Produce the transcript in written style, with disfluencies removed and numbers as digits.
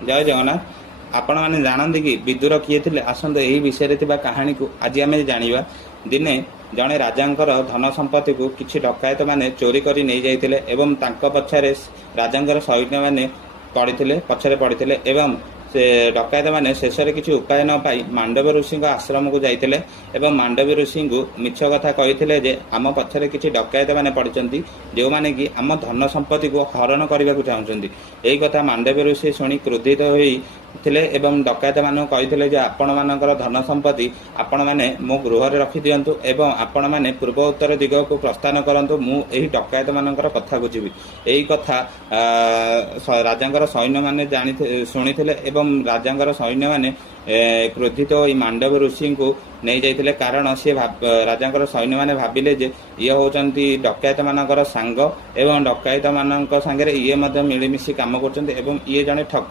जय जगन्नाथ। आपण मैंने जानते कि विदुर किए थे आसतु यही विषय कहानी को आज आम जाना। दिने जड़े राजांकर धन संपत्ति को किसी डकायत मैंने चोरी कर नहीं जाते एवं पछरे राजांकर सैन्य मैंने पछरे पड़ते एवं से डकायत मैंने शेष में किसी उपाय न पाई मांडव्य ऋषि आश्रम को जाते एवं मांडव्य ऋषि को मिछ कथा कहते जे आम पछरे किसी डकायत मैंने पड़ते जो मैंने कि आम धन संपत्ति को हरण करने को चाहते। यही कथा मांडव्य ऋषि शुणी क्रोधित होते एवं डकायत मान कहते आपण मानकर धन संपत्ति आपण मैंने मो गृह रखी दिंतु एवं आपण मैंने पूर्व उत्तर दिग को प्रस्थान करूँ मुझे डकायत मानकर कथा बुझी। यही कथा राजांकर सैन्य मैंने जानी शुणी राजांकर सैन्य मैंने क्रोधित मांडव ऋषि को नहीं जाते कारण सी राजांकर सैन्य मैंने भाविले जे ये होचंती डकायत मानकर सांग एवं डकायत मान सांगे ये मिलमिशी काम कर ये जड़े ठक